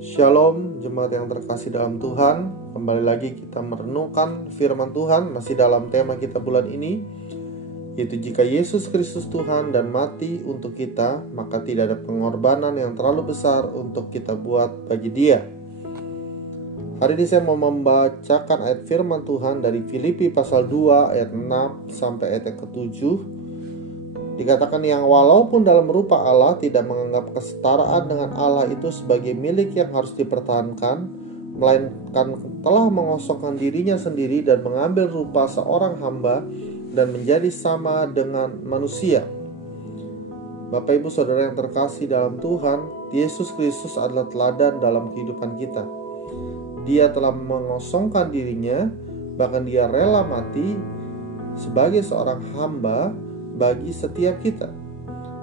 Shalom jemaat yang terkasih dalam Tuhan. Kembali lagi kita merenungkan firman Tuhan masih dalam tema kita bulan ini, yaitu jika Yesus Kristus Tuhan dan mati untuk kita, maka tidak ada pengorbanan yang terlalu besar untuk kita buat bagi Dia. Hari ini saya mau membacakan ayat firman Tuhan dari Filipi pasal 2 ayat 6 sampai ayat yang ke-7. Dikatakan yang walaupun dalam rupa Allah tidak menganggap kesetaraan dengan Allah itu sebagai milik yang harus dipertahankan, melainkan telah mengosongkan dirinya sendiri dan mengambil rupa seorang hamba dan menjadi sama dengan manusia. Bapak Ibu Saudara yang terkasih dalam Tuhan, Yesus Kristus adalah teladan dalam kehidupan kita. Dia telah mengosongkan dirinya, bahkan Dia rela mati sebagai seorang hamba bagi setiap kita.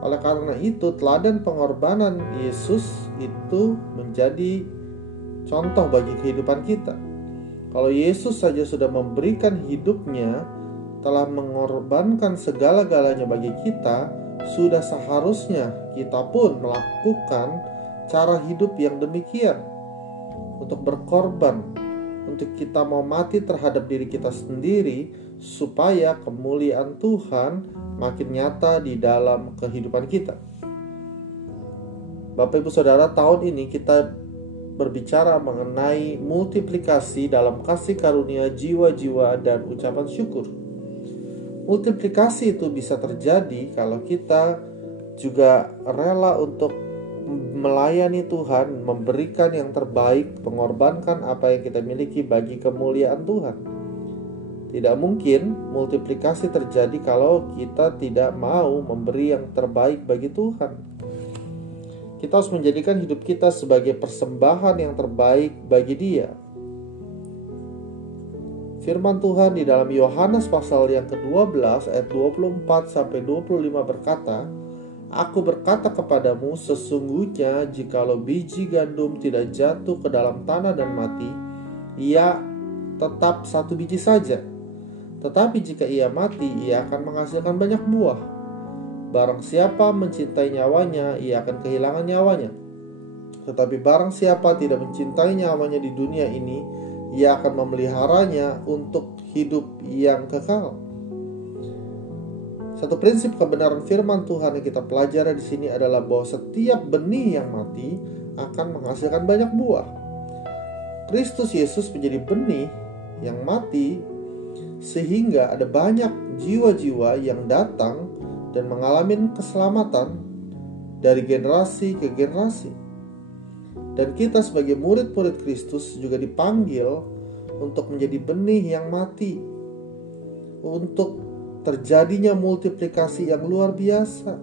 Oleh karena itu, teladan pengorbanan Yesus itu menjadi contoh bagi kehidupan kita. Kalau Yesus saja sudah memberikan hidupnya, telah mengorbankan segala-galanya bagi kita, sudah seharusnya kita pun melakukan cara hidup yang demikian. Untuk berkorban, untuk kita mau mati terhadap diri kita sendiri, supaya kemuliaan Tuhan makin nyata di dalam kehidupan kita. Bapak Ibu Saudara, tahun ini kita berbicara mengenai multiplikasi dalam kasih karunia jiwa-jiwa dan ucapan syukur. Multiplikasi itu bisa terjadi kalau kita juga rela untuk melayani Tuhan, memberikan yang terbaik, mengorbankan apa yang kita miliki bagi kemuliaan Tuhan. Tidak mungkin multiplikasi terjadi kalau kita tidak mau memberi yang terbaik bagi Tuhan. Kita harus menjadikan hidup kita sebagai persembahan yang terbaik bagi Dia. Firman Tuhan di dalam Yohanes pasal yang ke-12 ayat 24 sampai 25 berkata, Aku berkata kepadamu, sesungguhnya jikalau biji gandum tidak jatuh ke dalam tanah dan mati, ia tetap satu biji saja. Tetapi jika ia mati, ia akan menghasilkan banyak buah. Barang siapa mencintai nyawanya, ia akan kehilangan nyawanya. Tetapi barang siapa tidak mencintai nyawanya di dunia ini, ia akan memeliharanya untuk hidup yang kekal. Satu prinsip kebenaran firman Tuhan yang kita pelajari di sini adalah bahwa setiap benih yang mati akan menghasilkan banyak buah. Kristus Yesus menjadi benih yang mati sehingga ada banyak jiwa-jiwa yang datang dan mengalami keselamatan dari generasi ke generasi. Dan kita sebagai murid-murid Kristus juga dipanggil untuk menjadi benih yang mati, untuk terjadinya multiplikasi yang luar biasa.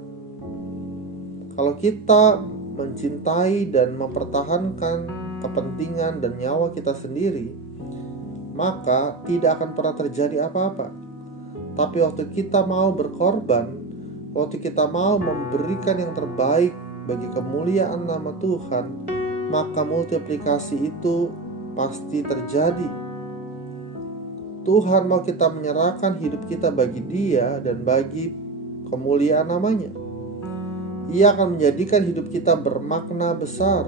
Kalau kita mencintai dan mempertahankan kepentingan dan nyawa kita sendiri, maka tidak akan pernah terjadi apa-apa. Tapi waktu kita mau berkorban, waktu kita mau memberikan yang terbaik bagi kemuliaan nama Tuhan, maka multiplikasi itu pasti terjadi. Tuhan mau kita menyerahkan hidup kita bagi Dia dan bagi kemuliaan namanya. Ia akan menjadikan hidup kita bermakna besar.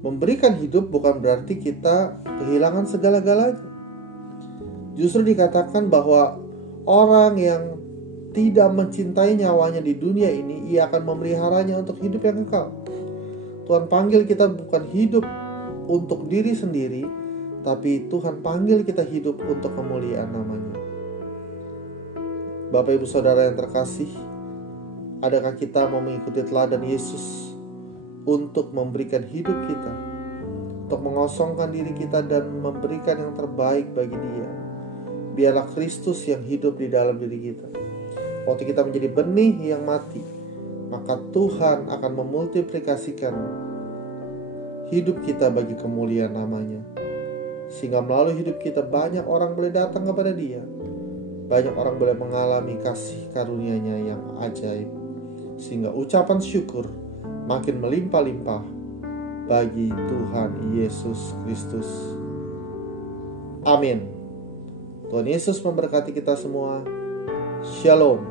Memberikan hidup bukan berarti kita kehilangan segala-galanya. Justru dikatakan bahwa orang yang tidak mencintai nyawanya di dunia ini, ia akan memeliharanya untuk hidup yang kekal. Tuhan panggil kita bukan hidup untuk diri sendiri, tapi Tuhan panggil kita hidup untuk kemuliaan namanya. Bapak Ibu Saudara yang terkasih, adakah kita mau mengikuti teladan Yesus untuk memberikan hidup kita, untuk mengosongkan diri kita dan memberikan yang terbaik bagi Dia? Biarlah Kristus yang hidup di dalam diri kita. Waktu kita menjadi benih yang mati, maka Tuhan akan memultiplikasikan hidup kita bagi kemuliaan namanya. Sehingga melalui hidup kita banyak orang boleh datang kepada Dia, banyak orang boleh mengalami kasih karunia-Nya yang ajaib, sehingga ucapan syukur makin melimpah-limpah bagi Tuhan Yesus Kristus. Amin. Tuhan Yesus memberkati kita semua. Shalom.